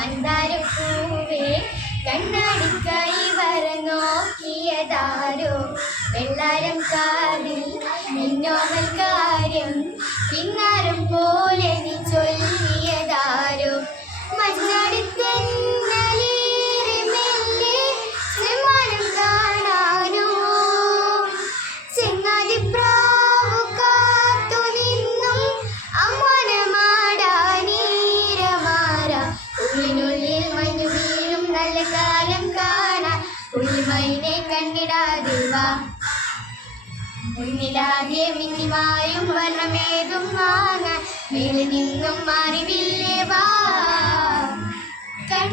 മന്ദാരപ്പൂവേ കണ്ണാടിക്കായി വര നോക്കിയതാരോ? വെള്ളാരം കാതിൽ കാലം കാണാൻ ഉള്ളിമൈനെ കണ്ണിടാതെ വാ മുന്നിലാകെ മിന്നിമായും വർണമേതും വാങ്ങാൻ മേലിൽ നിന്നും മാറിവില്ലേ വാ. കൺ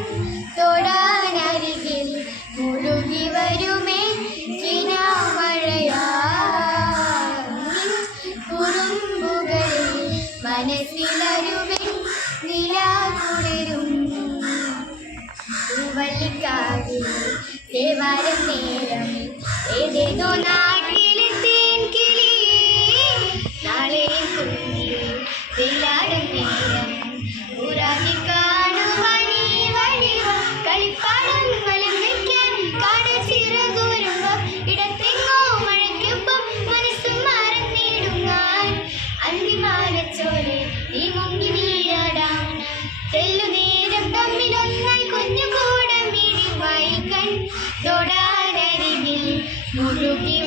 തൊടാനരികിൽ മുഴുകി വരുമേ കുറുമ്പുകളിൽ മനസ്സിലരുവേ നിലാകുളിരും നേരം ഏതേതോ നാട്ടിലെ തേൻകിളി നാളെ കുഞ്ഞി നേരം ഊരാകെ കാണുവാനീ വഴിവ അന്തിമാനച്ചോലെ നീ മുങ്ങി വീഴാടാം തെല്ലുനേരം തൊടാനരികിൽ മുഴുകി വരുമേ കിനാമഴയ